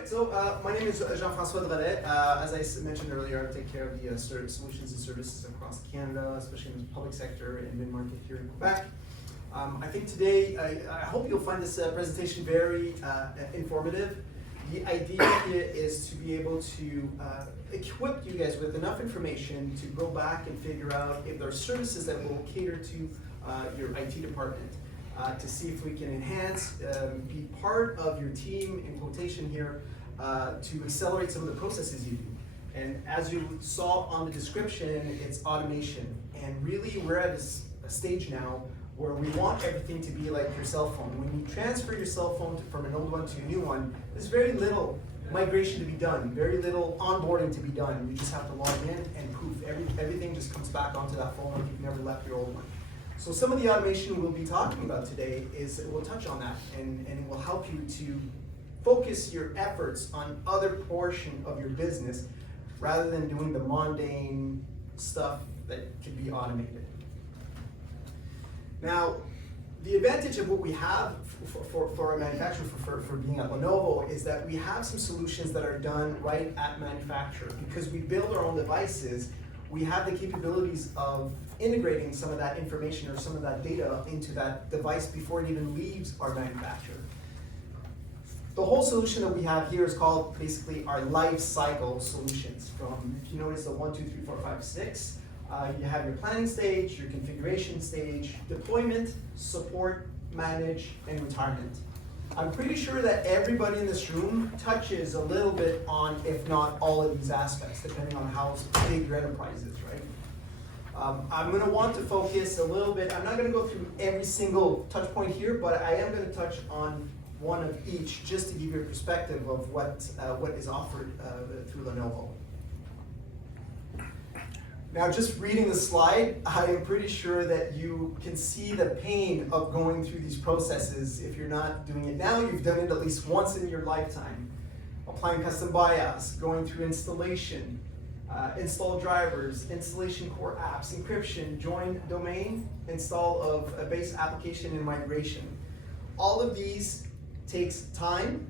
right, so my name is Jean-François Dralet. As I mentioned earlier, I take care of the solutions and services across Canada, especially in the public sector and mid-market here in Quebec. I think today, I hope you'll find this presentation very informative. The idea here is to be able to equip you guys with enough information to go back and figure out if there are services that will cater to your IT department. To see if we can enhance, be part of your team, in quotation here, to accelerate some of the processes you do. And as you saw on the description, it's automation. And really, we're at a stage now where we want everything to be like your cell phone. When you transfer your cell phone from an old one to a new one, there's very little migration to be done, very little onboarding to be done. You just have to log in and poof, everything just comes back onto that phone like you've never left your old one. So some of the automation we'll be talking about today is, we'll touch on that, and it will help you to focus your efforts on other portion of your business rather than doing the mundane stuff that can be automated. Now, the advantage of what we have for our manufacturer, for being at Lenovo, is that we have some solutions that are done right at manufacture. Because we build our own devices, we have the capabilities of integrating some of that information or some of that data into that device before it even leaves our manufacturer. The whole solution that we have here is called basically our life cycle solutions. From, if you notice, the 1, 2, 3, 4, 5, 6, you have your planning stage, your configuration stage, deployment, support, manage, and retirement. I'm pretty sure that everybody in this room touches a little bit on, if not all of these aspects, depending on how big your enterprise is, right? I'm going to want to focus a little bit. I'm not going to go through every single touch point here, but I am going to touch on one of each just to give you a perspective of what is offered through Lenovo. Now, just reading the slide, I am pretty sure that you can see the pain of going through these processes. If you're not doing it now, you've done it at least once in your lifetime. Applying custom BIOS, going through installation, install drivers, installation core apps, encryption, join domain, install of a base application, and migration. All of these takes time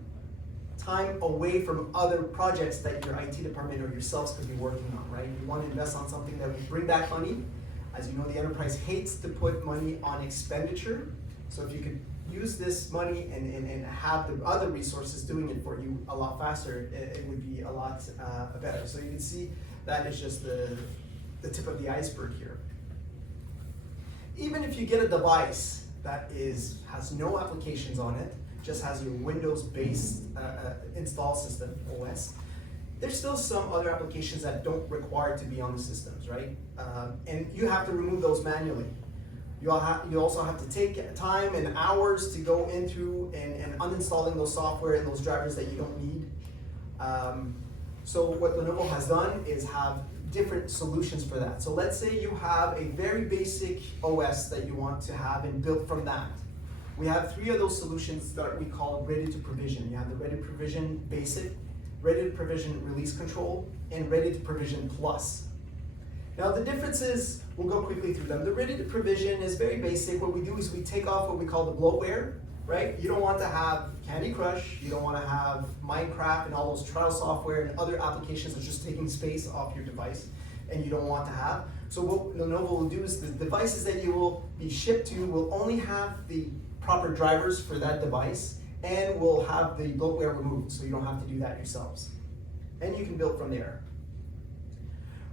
away from other projects that your IT department or yourselves could be working on, right? You want to invest on something that will bring back money. As you know, the enterprise hates to put money on expenditure. So if you could use this money and have the other resources doing it for you a lot faster, it would be a lot better. So you can see that is just the tip of the iceberg here. Even if you get a device that has no applications on it, just has your Windows-based install system, OS, there's still some other applications that don't require to be on the systems, right? And you have to remove those manually. You also have to take time and hours to go into and uninstalling those software and those drivers that you don't need. So what Lenovo has done is have different solutions for that. So let's say you have a very basic OS that you want to have and build from that. We have 3 of those solutions that we call ready to provision. You have the ready to provision basic, ready to provision release control, and ready to provision plus. Now the differences, we'll go quickly through them. The ready to provision is very basic. What we do is we take off what we call the bloatware, right? You don't want to have Candy Crush, you don't want to have Minecraft and all those trial software and other applications that are just taking space off your device and you don't want to have. So what Lenovo will do is the devices that you will be shipped to will only have the proper drivers for that device and will have the bloatware removed, so you don't have to do that yourselves. And you can build from there.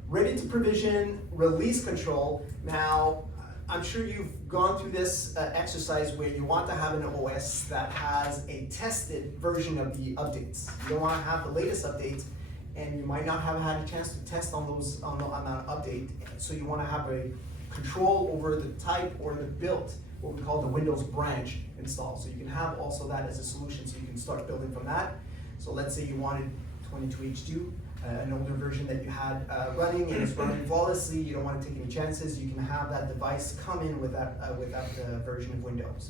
Ready to provision release control. Now, I'm sure you've gone through this exercise where you want to have an OS that has a tested version of the updates. You don't want to have the latest updates, and you might not have had a chance to test on that update. So you want to have a control over the type or the build, what we call the Windows branch install. So you can have also that as a solution, so you can start building from that. So let's say you wanted 22H2, an older version that you had running and it's running flawlessly, you don't want to take any chances, you can have that device come in with that version of Windows.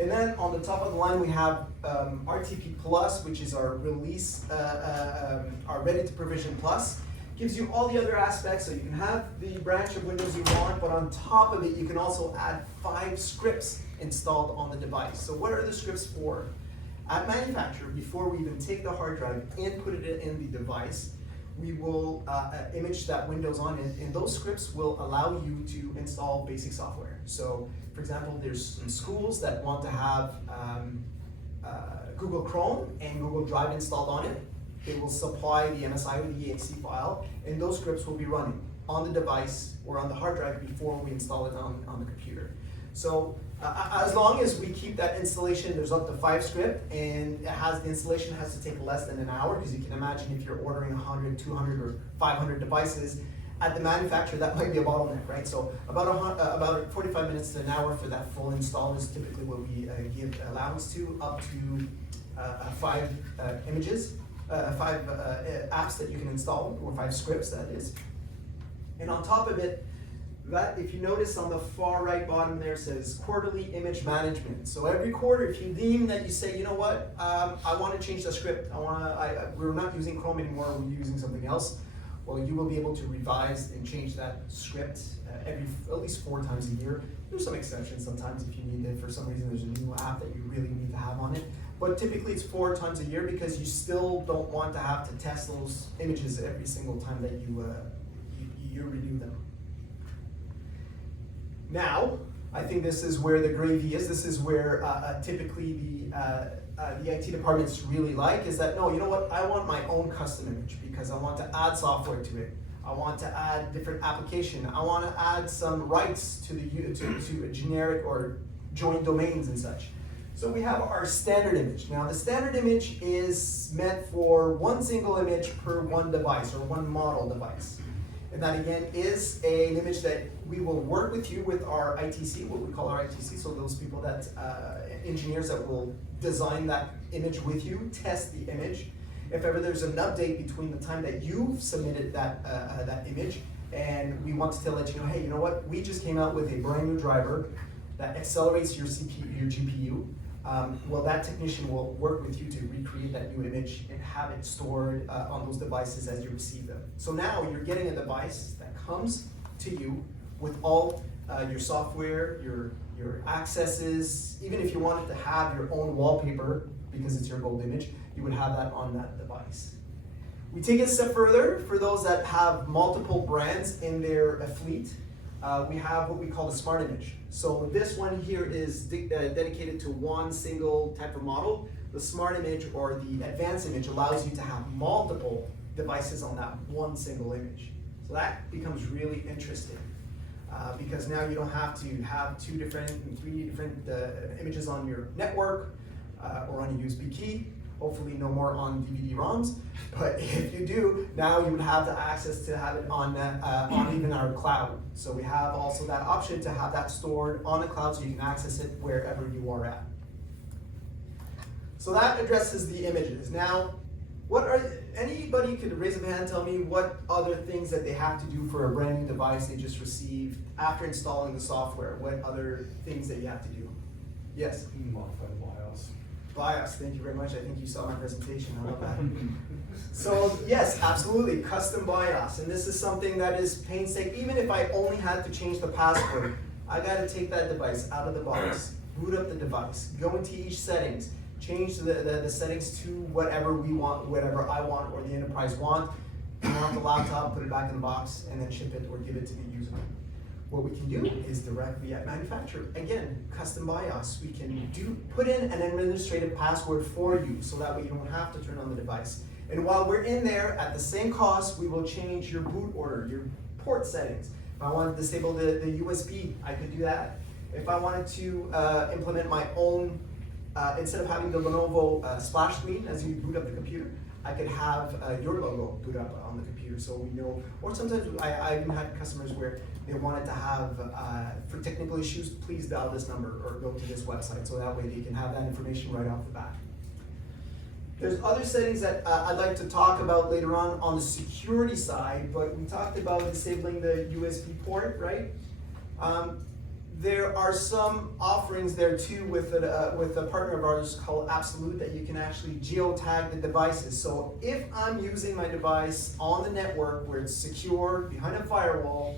And then on the top of the line we have RTP Plus, which is our release, our ready to provision plus. Gives you all the other aspects, so you can have the branch of Windows you want, but on top of it you can also add 5 scripts installed on the device. So what are the scripts for? At manufacture, before we even take the hard drive and put it in the device, we will image that Windows on it, and those scripts will allow you to install basic software. So, for example, there's some schools that want to have Google Chrome and Google Drive installed on it. They will supply the MSI with the exe file, and those scripts will be running on the device or on the hard drive before we install it on the computer. So as long as we keep that installation, there's up to 5 script, and the installation has to take less than an hour, because you can imagine if you're ordering 100, 200, or 500 devices, at the manufacturer, that might be a bottleneck, right? So about 45 minutes to an hour for that full install is typically what we give allowance to, up to 5 images, 5 apps that you can install, or 5 scripts, that is. And on top of it, that, if you notice on the far right bottom there, says quarterly image management. So every quarter, if you deem that you say, you know what, I want to change the script, we're not using Chrome anymore, we're using something else, well, you will be able to revise and change that script at least 4 times a year. There's some exceptions sometimes if you need it, for some reason there's a new app that you really need to have on it. But typically it's 4 times a year, because you still don't want to have to test those images every single time that you renew them. Now, I think this is where the gravy is. This is where typically the IT departments really like, is that, no, you know what, I want my own custom image, because I want to add software to it. I want to add different application. I want to add some rights to a generic or joint domains and such. So we have our standard image. Now the standard image is meant for one single image per one device, or one model device. And that again is an image that we will work with you with our ITC, what we call our ITC, so those people that, engineers that will design that image with you, test the image. If ever there's an update between the time that you've submitted that image, and we want to let you know, hey, you know what, we just came out with a brand new driver that accelerates your CPU, your GPU. Well, that technician will work with you to recreate that new image and have it stored on those devices as you receive them. So now you're getting a device that comes to you with all your software, your accesses. Even if you wanted to have your own wallpaper, because it's your gold image, you would have that on that device. We take it a step further for those that have multiple brands in their fleet. We have what we call the smart image. So this one here is dedicated to one single type of model. The smart image, or the advanced image, allows you to have multiple devices on that one single image. So that becomes really interesting, because now you don't have to have 2 different and 3 different images on your network or on a USB key. Hopefully no more on DVD-ROMs, but if you do, now you would have the access to have it on even our cloud. So we have also that option to have that stored on the cloud, so you can access it wherever you are at. So that addresses the images. Now, anybody could raise a hand and tell me what other things that they have to do for a brand new device they just received after installing the software? What other things that you have to do? Yes? Modify the BIOS. BIOS, thank you very much. I think you saw my presentation. I love that. So yes, absolutely, custom BIOS. And this is something that is painstaking. Even if I only had to change the password, I got to take that device out of the box, boot up the device, go into each settings, change the settings to whatever we want, whatever I want or the enterprise want, turn on the laptop, put it back in the box, and then ship it or give it to the user. What we can do is directly at manufacturer. Again, custom BIOS. We can put in an administrative password for you, so that way you don't have to turn on the device. And while we're in there, at the same cost, we will change your boot order, your port settings. If I wanted to disable the USB, I could do that. If I wanted to implement my own, instead of having the Lenovo splash screen as you boot up the computer, I could have your logo boot up on the computer, so we know. Or sometimes I even had customers where they wanted to have, for technical issues, please dial this number or go to this website, so that way they can have that information right off the bat. There's other settings that I'd like to talk about later on the security side, but we talked about disabling the USB port, right? There are some offerings there too with a partner of ours called Absolute, that you can actually geotag the devices. So if I'm using my device on the network where it's secure behind a firewall,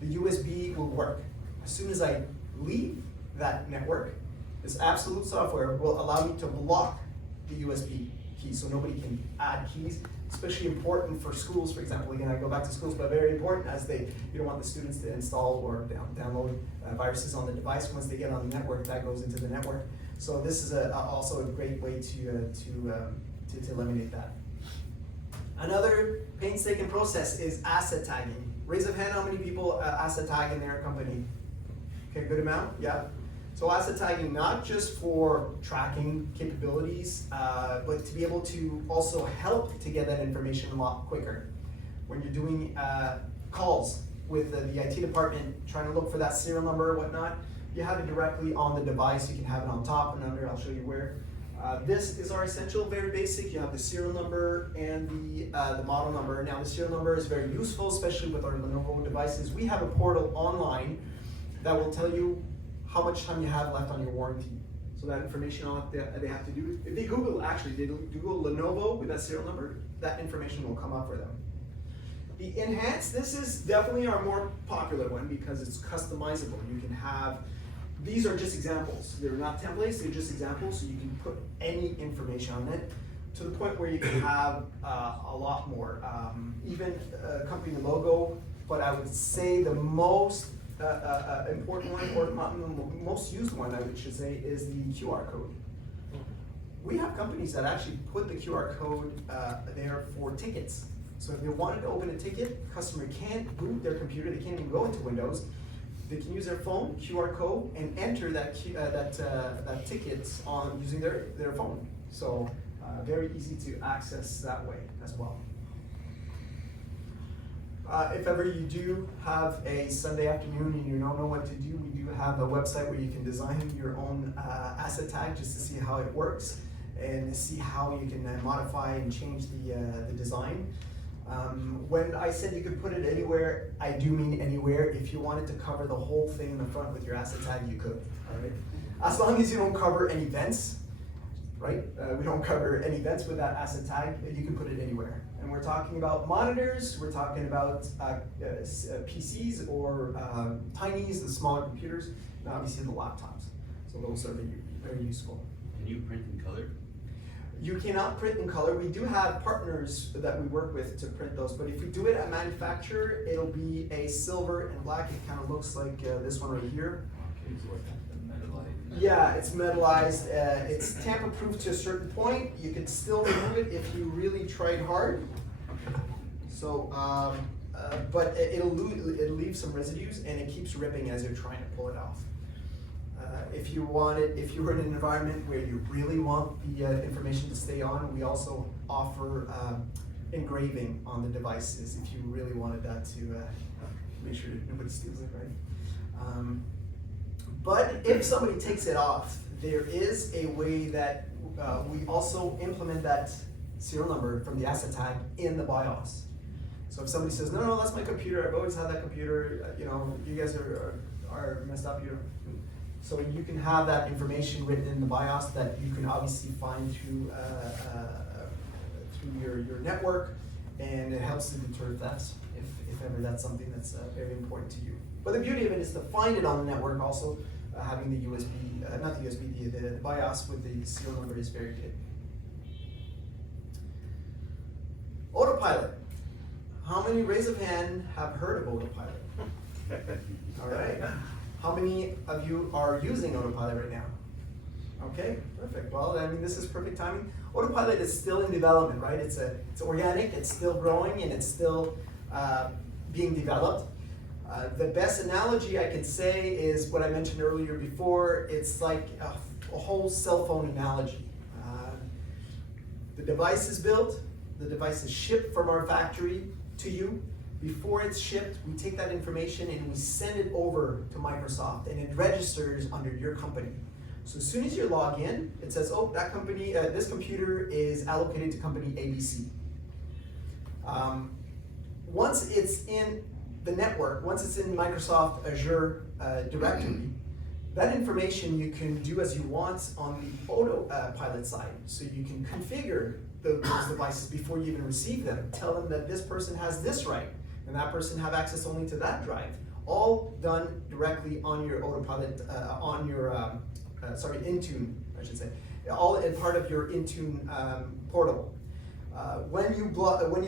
the USB will work. As soon as I leave that network, this Absolute software will allow me to block the USB key, so nobody can add keys, especially important for schools, for example. Again, I go back to schools, but very important as you don't want the students to install or download viruses on the device. Once they get on the network, that goes into the network. So this is also a great way to eliminate that. Another painstaking process is asset tagging. Raise of hand, how many people asset tag in their company? Okay, good amount, yeah. So asset tagging, not just for tracking capabilities, but to be able to also help to get that information a lot quicker. When you're doing calls with the IT department, trying to look for that serial number or whatnot, you have it directly on the device. You can have it on top and under, I'll show you where. This is our essential, very basic. You have the serial number and the model number. Now the serial number is very useful, especially with our Lenovo devices. We have a portal online that will tell you how much time you have left on your warranty. So that information, all they have to do, if they Google Lenovo with that serial number, that information will come up for them. The enhanced, this is definitely our more popular one because it's customizable. You can have, these are just examples. They're not templates, they're just examples, so you can put any information on it to the point where you can have a lot more. Even company logo, but I would say the most important one, or most used one, I should say, is the QR code. We have companies that actually put the QR code there for tickets. So if they wanted to open a ticket, customer can't boot their computer, they can't even go into Windows. They can use their phone, QR code, and enter that ticket on using their phone. So very easy to access that way as well. If ever you do have a Sunday afternoon and you don't know what to do, we do have a website where you can design your own asset tag just to see how it works and see how you can modify and change the design. When I said you could put it anywhere, I do mean anywhere. If you wanted to cover the whole thing in the front with your asset tag, you could. All right? As long as you don't cover any vents, right? We don't cover any vents with that asset tag, you can put it anywhere. And we're talking about monitors, we're talking about PCs or Tinies, the smaller computers, and obviously the laptops. So those are very useful. Can you print in color? You cannot print in color. We do have partners that we work with to print those, but if we do it at manufacturer, it'll be a silver and black. It kind of looks like this one right here. Okay, so what kind of metallized? Yeah, it's metallized. It's tamper-proof to a certain point. You can still remove it if you really tried hard. So, but it'll leave some residues, and it keeps ripping as you're trying to pull it off. If you were in an environment where you really want the information to stay on, we also offer engraving on the devices if you really wanted that to make sure that nobody steals it, right? But if somebody takes it off, there is a way that we also implement that serial number from the asset tag in the BIOS. So if somebody says, no, that's my computer, I've always had that computer, you guys are messed up here. So you can have that information written in the BIOS that you can obviously find through your network, and it helps to deter thefts if ever that's something that's very important to you. But the beauty of it is to find it on the network also, having the USB, not the USB, the BIOS with the serial number is very good. Autopilot. How many raise of hand have heard of Autopilot? All right. How many of you are using Autopilot right now? Okay, perfect. Well, I mean, this is perfect timing. Autopilot is still in development, right? It's organic, it's still growing, and it's still being developed. The best analogy I could say is what I mentioned earlier before. It's like a whole cell phone analogy. The device is built, the device is shipped from our factory to you. Before it's shipped, we take that information and we send it over to Microsoft, and it registers under your company. So as soon as you log in, it says, oh, that company, this computer is allocated to company ABC. Once it's in the network, once it's in Microsoft Azure directory, that information you can do as you want on the Autopilot side. So you can configure those devices before you even receive them. Tell them that this person has this right, and that person have access only to that drive. All done directly on your Autopilot, on your Intune, I should say, all in part of your Intune portal. When you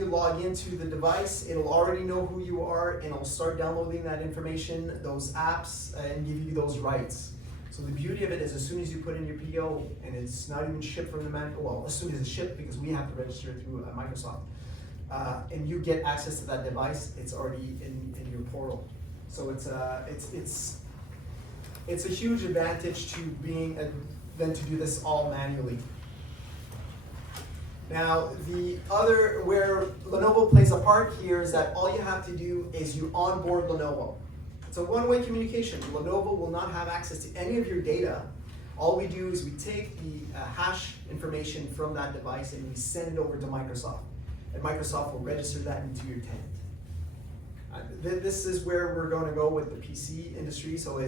log into the device, it'll already know who you are, and it'll start downloading that information, those apps, and give you those rights. So the beauty of it is, as soon as you put in your PO, and it's not even shipped from the well, as soon as it's shipped, because we have to register through Microsoft, and you get access to that device, it's already in your portal. So it's a huge advantage to than to do this all manually. Now, where Lenovo plays a part here is that all you have to do is you onboard Lenovo. It's a one-way communication. Lenovo will not have access to any of your data. All we do is we take the hash information from that device and we send it over to Microsoft. And Microsoft will register that into your tenant. This is where we're going to go with the PC industry. So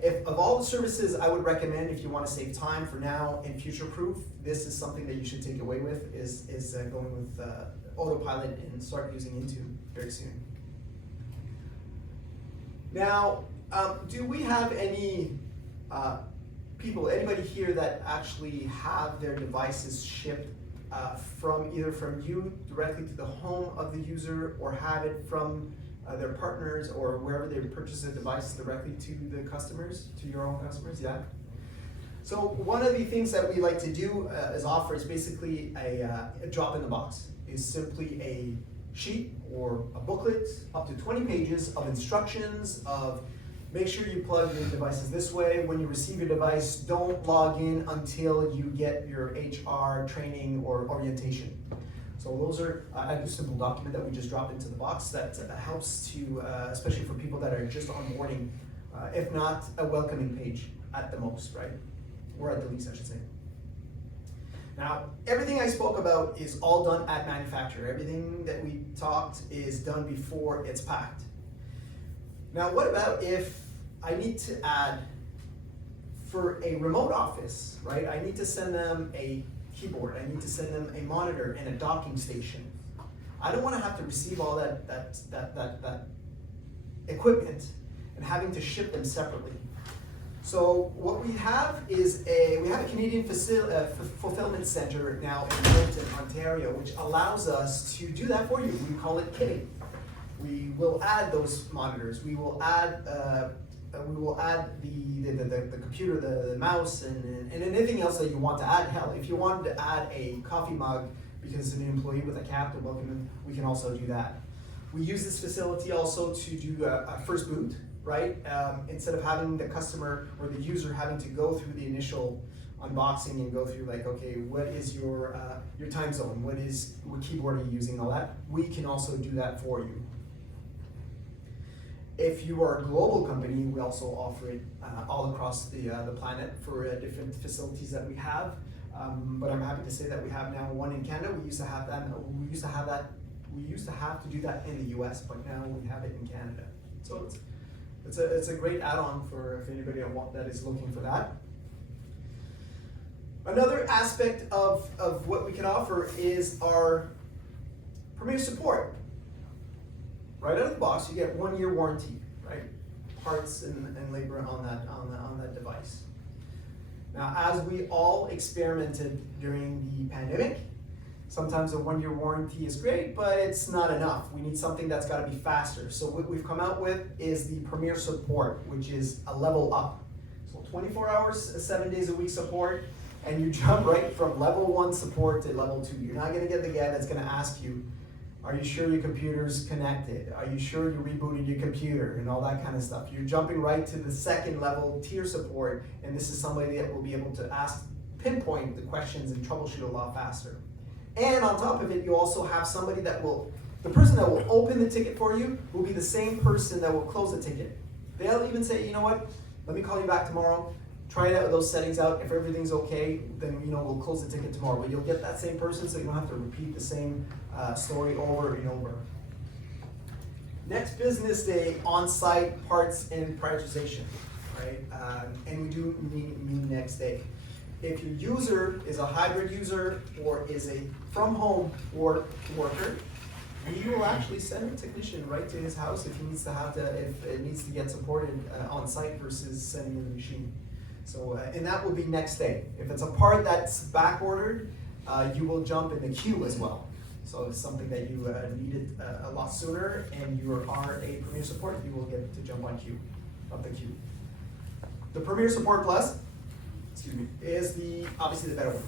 if of all the services I would recommend, if you want to save time for now and future-proof, this is something that you should take away with, is going with Autopilot and start using Intune very soon. Now, do we have any anybody here that actually have their devices shipped either from you directly to the home of the user, or have it from their partners or wherever they purchase the device directly to the customers, to your own customers? Yeah. So one of the things that we like to do is offer is basically a drop in the box. Is simply a sheet or a booklet up to 20 pages of instructions of make sure you plug your devices this way. When you receive your device, don't log in until you get your HR training or orientation. So those are a simple document that we just drop into the box that helps to, especially for people that are just onboarding, if not a welcoming page at the most, right? Or at the least, I should say. Now, everything I spoke about is all done at manufacture. Everything that we talked is done before it's packed. Now, what about if I need to add, for a remote office, right? I need to send them a keyboard. I need to send them a monitor and a docking station. I don't want to have to receive all that equipment and having to ship them separately. So what we have is a Canadian fulfillment center now in Hamilton, Ontario, which allows us to do that for you. We call it kitting. We will add those monitors. We will add the computer, the mouse, and anything else that you want to add. Hell, if you wanted to add a coffee mug because an employee with a cap to welcome them, we can also do that. We use this facility also to do a first boot, right? Instead of having the customer or the user having to go through the initial unboxing and go through like, okay, what is your time zone? What keyboard are you using? All that. We can also do that for you. If you are a global company, we also offer it all across the planet for different facilities that we have. But I'm happy to say that we have now one in Canada. We used to have that. We used to have to do that in the U.S., but now we have it in Canada. So it's a great add-on for anybody that is looking for that. Another aspect of what we can offer is our Premier support. Right out of the box, you get 1 year warranty, right? Parts and labor on that device. Now, as we all experimented during the pandemic, sometimes a 1 year warranty is great, but it's not enough. We need something that's got to be faster. So what we've come out with is the Premier support, which is a level up. So 24 hours, 7 days a week support, and you jump right from level 1 support to level 2. You're not going to get the guy that's going to ask you, are you sure your computer's connected? Are you sure you rebooted your computer? And all that kind of stuff. You're jumping right to the second level tier support, and this is somebody that will be able to pinpoint the questions and troubleshoot a lot faster. And on top of it, you also have somebody the person that will open the ticket for you will be the same person that will close the ticket. They'll even say, you know what, let me call you back tomorrow, try those settings out. If everything's okay, then we'll close the ticket tomorrow. But you'll get that same person, so you don't have to repeat the same story over and over. Next business day, on-site parts and prioritization, right? And we do mean next day. If your user is a hybrid user or is a from-home worker, we will actually send a technician right to his house if it needs to get supported on-site versus sending in the machine. So, and that will be next day. If it's a part that's back ordered, you will jump in the queue as well. So if it's something that you needed a lot sooner and you are a Premier Support, you will get to jump on up the queue. The Premier Support Plus, excuse me, is obviously the better one.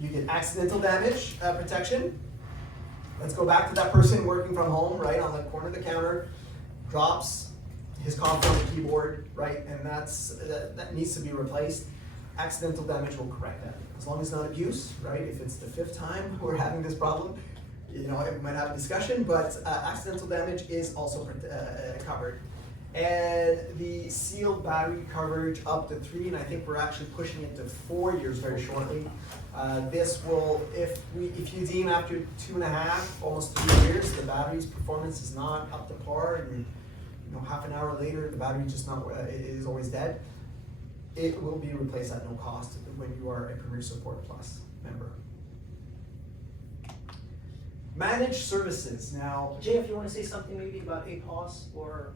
You get accidental damage protection. Let's go back to that person working from home, right, on the corner of the counter, drops his cough on the keyboard, right, and that needs to be replaced. Accidental damage will correct that. As long as it's not abuse, right? If it's the 5th time we're having this problem, you know, it might have a discussion, but accidental damage is also covered. And the sealed battery coverage up to 3, and I think we're actually pushing it to 4 years very shortly. This will, if you deem after 2.5, almost 3 years, the battery's performance is not up to par, and you know, half an hour later, the battery just is always dead. It will be replaced at no cost when you are a Premier Support Plus member. Managed services. Now, Jay, if you want to say something maybe about APOS or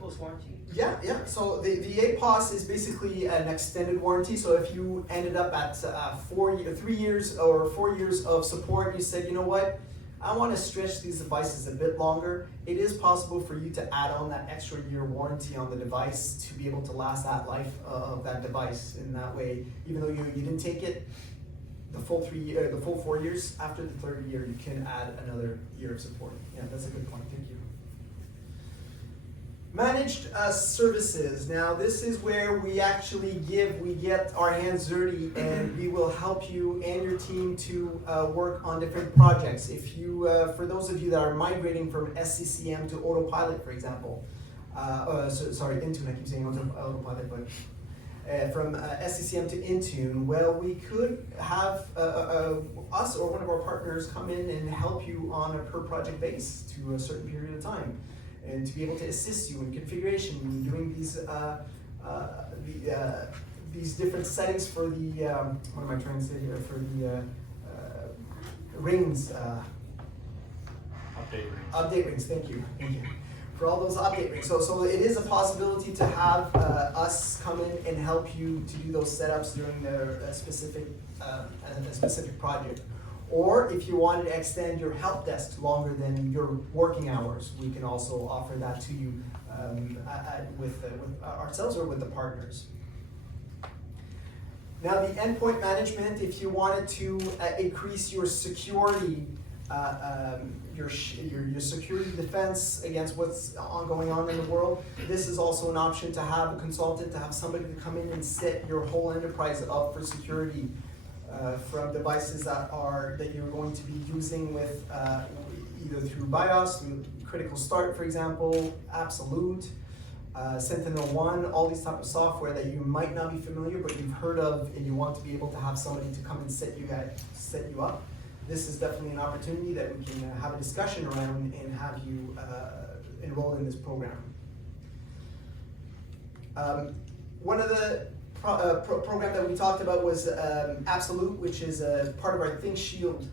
post-warranty. Yeah. So the APOS is basically an extended warranty. So if you ended up at 3 years or 4 years of support, you said, you know what, I want to stretch these devices a bit longer. It is possible for you to add on that extra year warranty on the device to be able to last that life of that device. In that way, even though you didn't take it the full 4 years, after the 3rd year, you can add another year of support. Yeah, that's a good point. Thank you. Managed services. Now this is where we actually get our hands dirty, and we will help you and your team to work on different projects. If you, for those of you that are migrating from SCCM to Autopilot, for example, sorry, Intune, I keep saying Autopilot, but from SCCM to Intune, well, we could have us or one of our partners come in and help you on a per project base to a certain period of time, and to be able to assist you in configuration and doing these different settings for the what am I trying to say here, for the rings. Update rings. Thank you. For all those update rings. So it is a possibility to have us come in and help you to do those setups during a specific project. Or if you wanted to extend your help desk longer than your working hours, we can also offer that to you with ourselves or with the partners. Now the endpoint management, if you wanted to increase your security, your security defense against what's going on in the world, this is also an option to have a consultant, to have somebody to come in and set your whole enterprise up for security. From devices that you're going to be using with either through BIOS, through Critical Start, for example, Absolute, Sentinel-1, all these type of software that you might not be familiar, but you've heard of, and you want to be able to have somebody to come and set you up. This is definitely an opportunity that we can have a discussion around and have you enroll in this program. One of the program that we talked about was Absolute, which is a part of our ThinkShield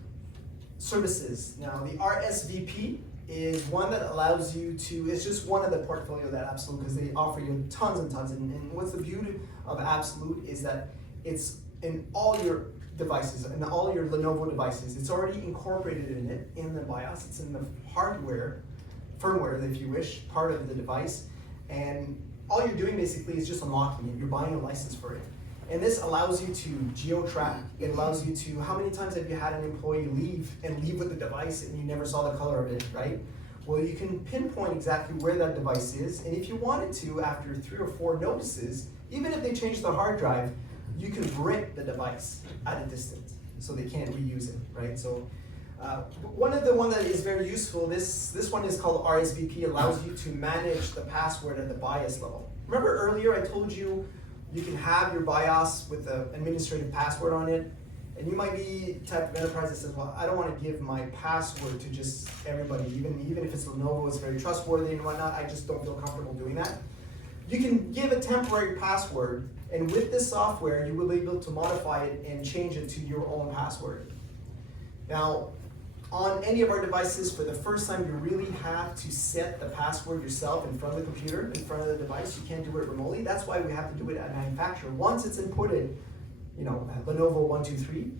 services. Now the RSVP is one that allows you to, it's just one of the portfolio that Absolute, because they offer you tons and tons, and what's the beauty of Absolute is that it's in all your devices, in all your Lenovo devices. It's already incorporated in it, in the BIOS, it's in the hardware, firmware if you wish, part of the device, and all you're doing basically is just unlocking it. You're buying a license for it. And this allows you to geo-track. It allows you to, how many times have you had an employee leave with the device and you never saw the color of it, right? Well, you can pinpoint exactly where that device is, and if you wanted to, after 3 or 4 notices, even if they change the hard drive, you can brick the device at a distance so they can't reuse it, right? So one that is very useful, this one is called RSVP, allows you to manage the password at the BIOS level. Remember earlier I told you you can have your BIOS with the administrative password on it, and you might be the type of enterprise that says, well, I don't want to give my password to just everybody, even if it's Lenovo, it's very trustworthy and whatnot, I just don't feel comfortable doing that. You can give a temporary password, and with this software, you will be able to modify it and change it to your own password. Now, on any of our devices, for the first time, you really have to set the password yourself in front of the computer, in front of the device. You can't do it remotely. That's why we have to do it at manufacturer. Once it's inputted, you know, Lenovo 123,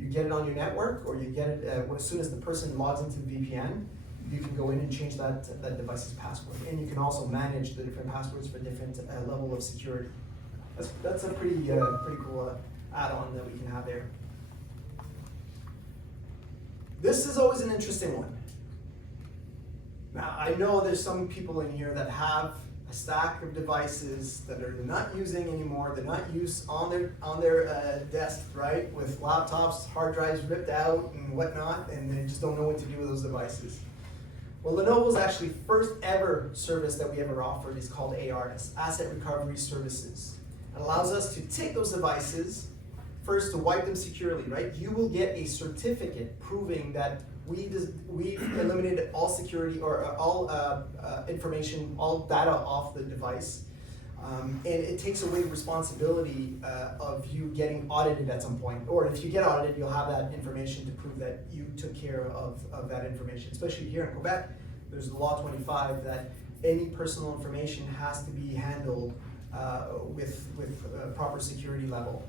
you get it on your network, or you get it as soon as the person logs into the VPN, you can go in and change that device's password. And you can also manage the different passwords for different level of security. That's a pretty cool add-on that we can have there. This is always an interesting one. Now, I know there's some people in here that have a stack of devices that they're not using anymore. They're not used on their desk, right? With laptops, hard drives ripped out and whatnot, and they just don't know what to do with those devices. Well, Lenovo's actually first ever service that we ever offered is called ARS, Asset Recovery Services. It allows us to take those devices, first to wipe them securely, right? You will get a certificate proving that we eliminated all security or all information, all data off the device. And it takes away the responsibility of you getting audited at some point. Or if you get audited, you'll have that information to prove that you took care of that information. Especially here in Quebec, there's the Law 25 that any personal information has to be handled with proper security level.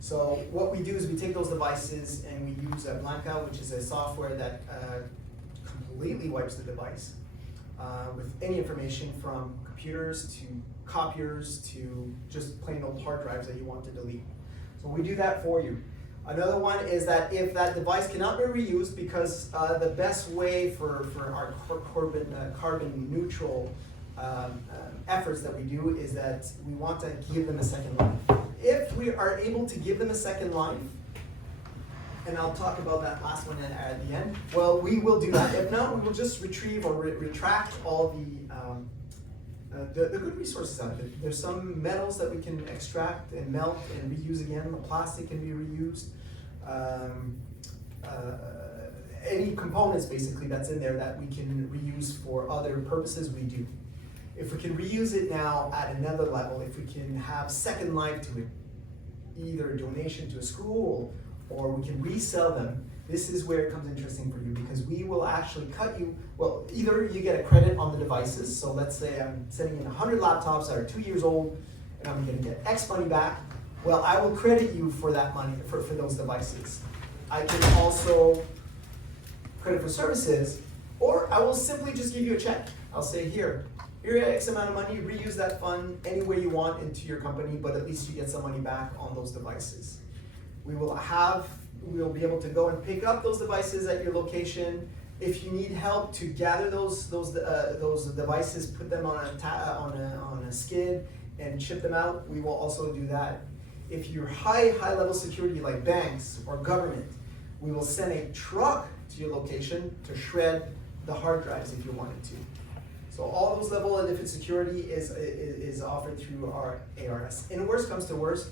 So what we do is we take those devices and we use Blanca, which is a software that completely wipes the device with any information from computers to copiers to just plain old hard drives that you want to delete. So we do that for you. Another one is that if that device cannot be reused, because the best way for our carbon neutral efforts that we do is that we want to give them a second life. If we are able to give them a second life, and I'll talk about that last one at the end, well, we will do that. If not, we will just retrieve or retract all the good resources out of it. There's some metals that we can extract and melt and reuse again. The plastic can be reused. Any components basically that's in there that we can reuse for other purposes, we do. If we can reuse it now at another level, if we can have second life to it, either a donation to a school or we can resell them, this is where it comes interesting for you, because we will actually cut you, well, either you get a credit on the devices, so let's say I'm sending in 100 laptops that are 2 years old and I'm gonna get X money back, well, I will credit you for that money, for those devices. I can also credit for services, or I will simply just give you a check. I'll say, here X amount of money, reuse that fund any way you want into your company, but at least you get some money back on those devices. We'll be able to go and pick up those devices at your location. If you need help to gather those devices, put them on a skid and ship them out, we will also do that. If you're high level security like banks or government, we will send a truck to your location to shred the hard drives if you wanted to. So all those level of different security is offered through our ARS. And worst comes to worst,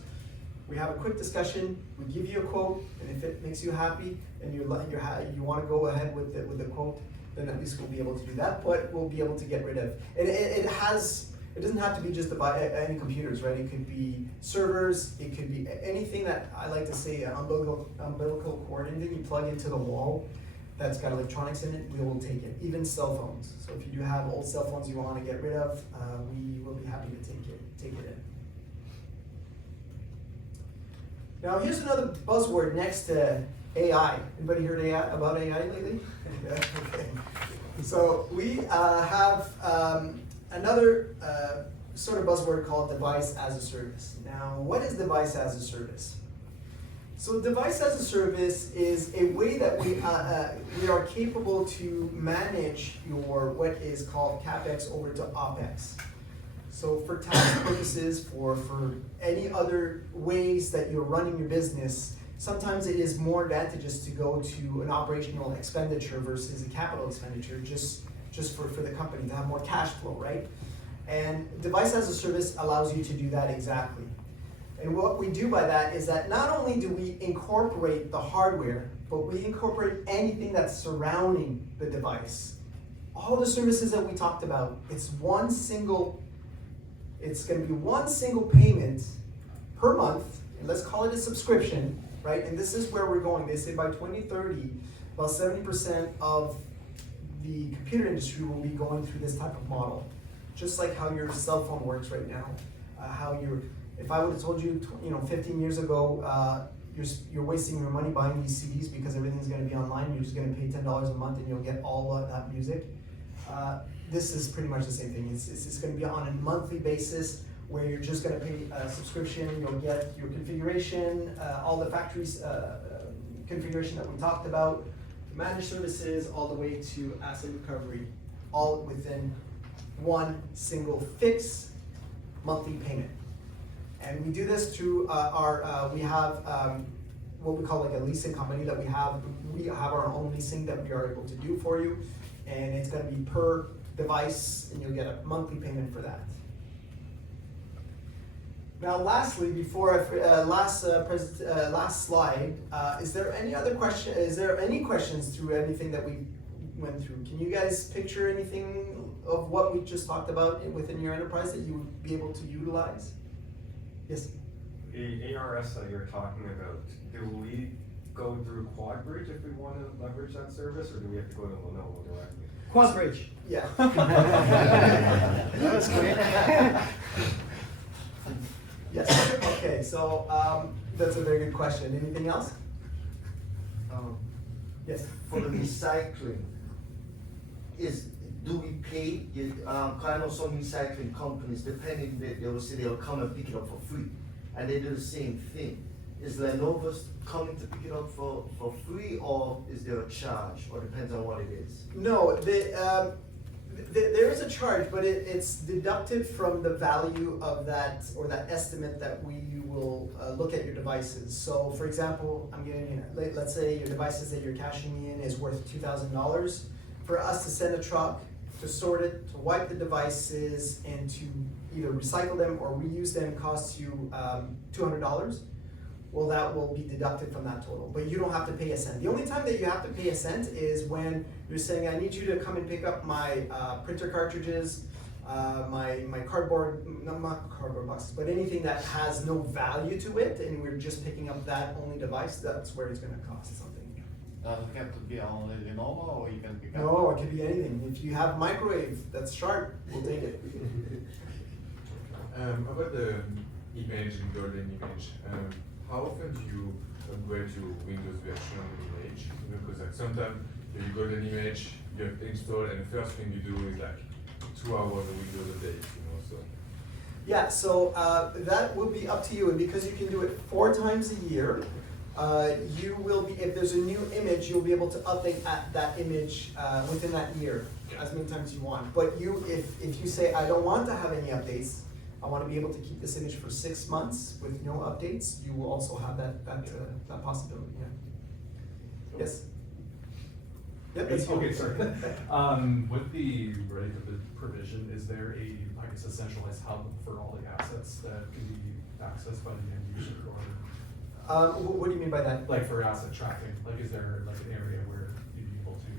we have a quick discussion, we give you a quote, and if it makes you happy and you want to go ahead with the quote, then at least we'll be able to do that, but we'll be able to get rid of. And it doesn't have to be just about any computers, right? It could be servers, it could be anything that I like to say umbilical cord, anything you plug into the wall that's got electronics in it, we will take it. Even cell phones. So if you do have old cell phones you want to get rid of, we will be happy to take it in. Now here's another buzzword next to AI. Anybody heard about AI lately? Okay. So we have another sort of buzzword called device as a service. Now, what is device as a service? So device as a service is a way that we are capable to manage your what is called CapEx over to OpEx. So for tax purposes, for any other ways that you're running your business, sometimes it is more advantageous to go to an operational expenditure versus a capital expenditure just for the company to have more cash flow, right? And device as a service allows you to do that exactly. And what we do by that is that not only do we incorporate the hardware, but we incorporate anything that's surrounding the device. All the services that we talked about, it's going to be one single payment per month, and let's call it a subscription, right? And this is where we're going. They say by 2030, About 70% of the computer industry will be going through this type of model. Just like how your cell phone works right now. If I would have told you, 15 years ago, you're wasting your money buying these CDs because everything's gonna be online, you're just gonna pay $10 a month and you'll get all of that music. This is pretty much the same thing. It's gonna be on a monthly basis where you're just gonna pay a subscription, you'll get your configuration, all the factories configuration that we talked about, managed services, all the way to asset recovery, all within one single fixed monthly payment. And we do this through we have what we call like a leasing company that we have our own leasing that we are able to do for you, and it's gonna be per device, and you'll get a monthly payment for that. Now, lastly, before last slide, is there any other question? Is there any questions through anything that we went through? Can you guys picture anything of what we just talked about within your enterprise that you would be able to utilize? Yes. The ARS that you're talking about, do we go through QuadBridge if we want to leverage that service, or do we have to go to Lenovo directly? QuadBridge. Yeah. That was quick. Yes. Okay. So that's a very good question. Anything else? Yes. For the recycling, do we pay? I know some recycling companies, depending, they will say they'll come and pick it up for free, and they do the same thing. Is Lenovo coming to pick it up for free, or is there a charge, or depends on what it is? No, there is a charge, but it's deducted from the value of that, or that estimate that we will look at your devices. So for example, let's say your devices that you're cashing in is worth $2,000. For us to send a truck to sort it, to wipe the devices, and to either recycle them or reuse them costs you $200. Well, that will be deducted from that total, but you don't have to pay a cent. The only time that you have to pay a cent is when you're saying, I need you to come and pick up my printer cartridges, my cardboard, not cardboard boxes, but anything that has no value to it, and we're just picking up that only device, that's where it's gonna cost something. Does it have to be only Lenovo, or you can pick up? No, it could be anything. If you have microwave that's sharp, we'll take it. About the image and golden image, how often do you upgrade your Windows version image? Because like sometimes you got an image, you have to install, and the first thing you do is like 2 hours of Windows a day, so. Yeah, so that will be up to you, and because you can do it 4 times a year, you will be, if there's a new image, you'll be able to update that image within that year, as many times as you want. But if you say, I don't want to have any updates, I want to be able to keep this image for 6 months with no updates, you will also have that possibility, yeah. Yes? Yep, that's Okay, sorry. With the right of the provision, is there a centralized hub for all the assets that can be accessed by the end user, or? What do you mean by that? Like for asset tracking, like is there like an area where you'd be able to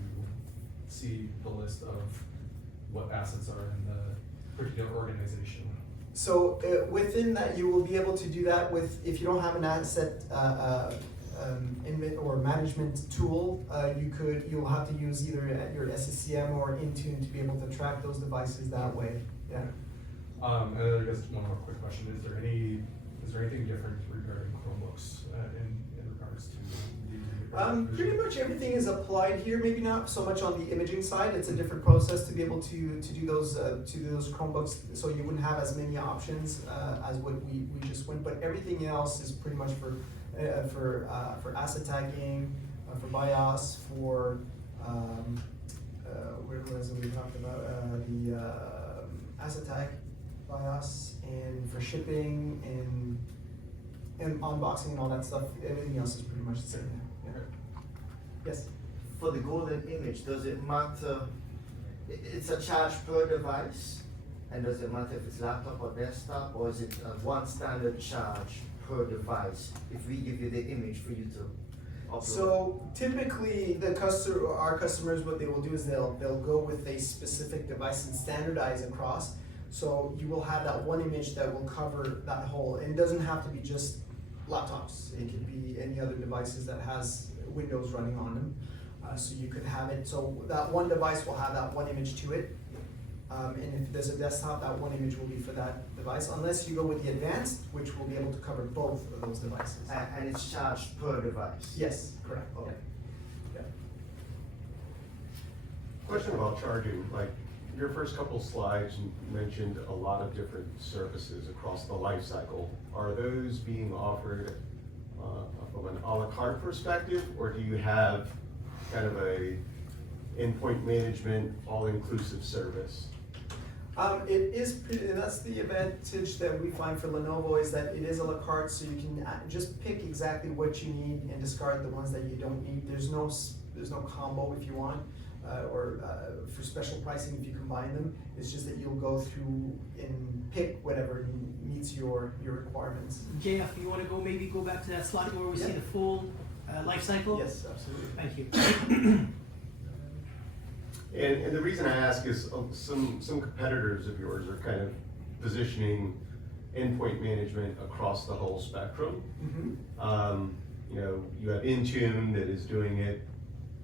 see the list of what assets are in the particular organization? So within that, you will be able to do that if you don't have an asset or management tool, you'll have to use either your SCCM or Intune to be able to track those devices that way. Yeah. And I guess one more quick question: is there anything different regarding Chromebooks in regards to the? Pretty much everything is applied here. Maybe not so much on the imaging side. It's a different process to be able to do those Chromebooks. So you wouldn't have as many options as what we just went. But everything else is pretty much for asset tagging, for BIOS, for where was it we talked about the asset tag, BIOS, and for shipping and unboxing and all that stuff. Everything else is pretty much the same. Yeah. Yes. For the golden image, does it matter? It's a charge per device, and does it matter if it's laptop or desktop, or is it one standard charge per device if we give you the image for you to upload? So typically, our customers, what they will do is they'll go with a specific device and standardize across. So you will have that one image that will cover that whole. And it doesn't have to be just laptops. It could be any other devices that has Windows running on them. So you could have it, so that one device will have that one image to it. And if there's a desktop, that one image will be for that device, unless you go with the advanced, which will be able to cover both of those devices. And it's charged per device? Yes, correct. Okay. Yeah. Question about charging, like your first couple slides, you mentioned a lot of different services across the life cycle. Are those being offered from an a la carte perspective, or do you have kind of a endpoint management, all-inclusive service? It is pretty, and that's the advantage that we find for Lenovo is that it is a la carte, so you can just pick exactly what you need and discard the ones that you don't need. There's no combo if you want, or for special pricing if you combine them. It's just that you'll go through and pick whatever meets your requirements. JF, you wanna maybe go back to that slide where we see Yeah. the full life cycle? Yes, absolutely. Thank you. And the reason I ask is some competitors of yours are kind of positioning endpoint management across the whole spectrum. Mm-hmm. You know, you have Intune that is doing it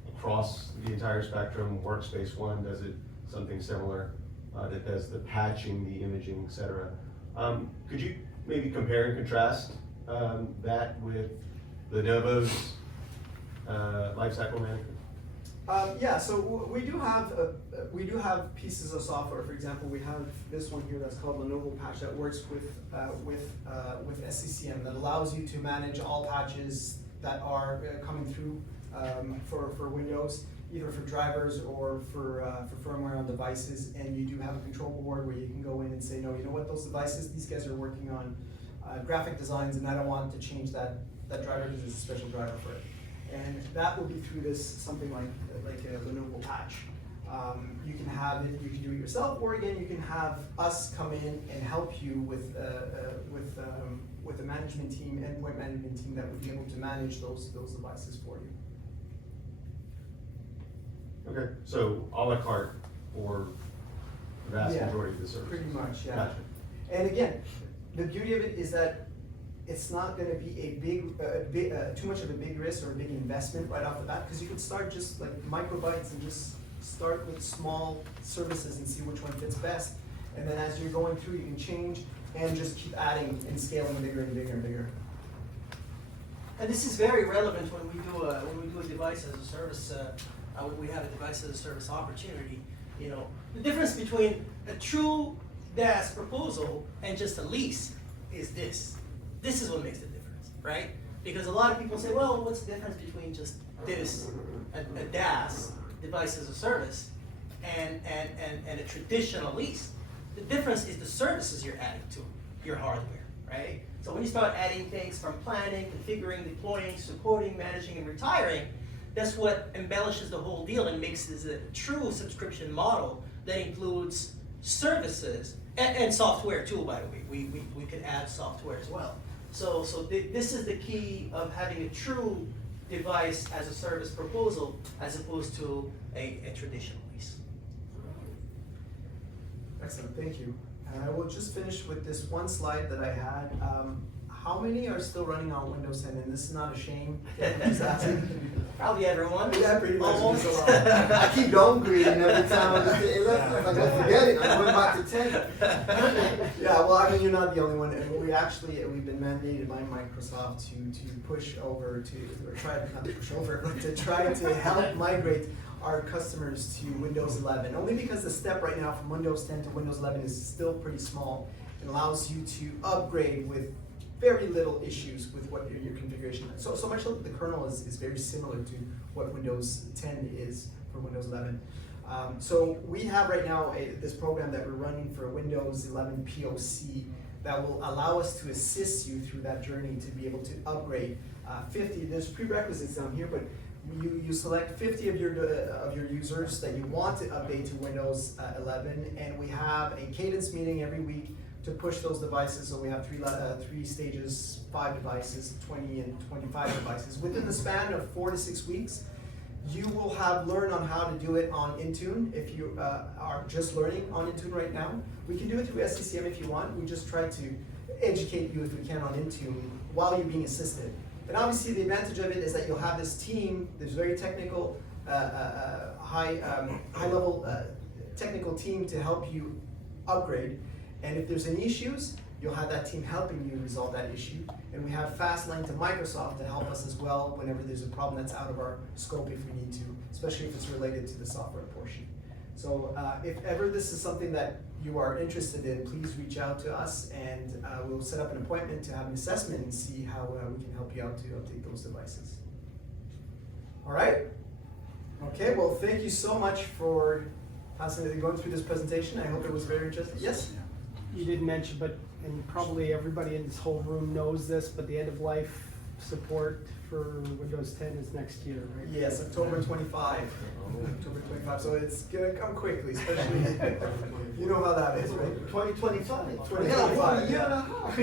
across the entire spectrum. Workspace ONE does it something similar, that does the patching, the imaging, et cetera. Could you maybe compare and contrast that with Lenovo's lifecycle management? Yeah, so we do have pieces of software. For example, we have this one here that's called Lenovo Patch that works with SCCM that allows you to manage all patches that are coming through for Windows, either for drivers or for firmware on devices. And you do have a control board where you can go in and say, no, you know what, those devices, these guys are working on graphic designs, and I don't want to change that driver because it's a special driver for it. And that will be through this, something like a Lenovo Patch. You can have it, you can do it yourself, or again, you can have us come in and help you with a management team, endpoint management team that would be able to manage those devices for you. Okay, so a la carte for the vast Yeah, majority of the services? Pretty much, yeah. Gotcha. And again, the beauty of it is that it's not gonna be too much of a big risk or a big investment right off the bat, because you could start just like microbytes and just start with small services and see which one fits best. And then as you're going through, you can change and just keep adding and scaling bigger and bigger and bigger. And this is very relevant when we do a device as a service, when we have a device as a service opportunity. You know, the difference between a true DaaS proposal and just a lease is this. This is what makes the difference, right? Because a lot of people say, well, what's the difference between just this, a DaaS, device as a service, and a traditional lease? The difference is the services you're adding to your hardware, right? So when you start adding things from planning, configuring, deploying, supporting, managing, and retiring, that's what embellishes the whole deal and makes this a true subscription model that includes services and software too, by the way. We could add software as well. So this is the key of having a true device as a service proposal as opposed to a traditional lease. Excellent, thank you. And I will just finish with this one slide that I had. How many are still running on Windows 10? And this is not a shame. I'm just asking. Probably everyone. Yeah, pretty much. Almost. It's a lot. I keep downgrading every time I get to 11, I'm like, I forget it, I'm going back to 10. Yeah, well, I mean, you're not the only one, and we've been mandated by Microsoft to push over to, or try to, not to push over, but to try to help migrate our customers to Windows 11, only because the step right now from Windows 10 to Windows 11 is still pretty small and allows you to upgrade with very little issues with what your configuration is. So much that the kernel is very similar to what Windows 10 is for Windows 11. So we have right now this program that we're running for Windows 11 POC that will allow us to assist you through that journey to be able to upgrade 50. There's prerequisites down here, but you select 50 of your users that you want to update to Windows 11, and we have a cadence meeting every week to push those devices. So we have three stages, 5 devices, 20 and 25 devices. Within the span of 4 to 6 weeks, you will have learned on how to do it on Intune. If you are just learning on Intune right now, we can do it through SCCM if you want. We just try to educate you if we can on Intune while you're being assisted. And obviously the advantage of it is that you'll have this team that's very technical high-level technical team to help you upgrade. And if there's any issues, you'll have that team helping you resolve that issue. And we have fast link to Microsoft to help us as well whenever there's a problem that's out of our scope if we need to, especially if it's related to the software portion. So if ever this is something that you are interested in, please reach out to us and we'll set up an appointment to have an assessment and see how we can help you out to update those devices. All right? Okay, well, thank you so much for going through this presentation. I hope it was very interesting. Yes? You didn't mention, but, and probably everybody in this whole room knows this, but the end of life support for Windows 10 is next year, right? Yes, October 25. October 25, so it's gonna come quickly, especially, you know how that is, right? 2025. 2025. Yeah, a year and a half.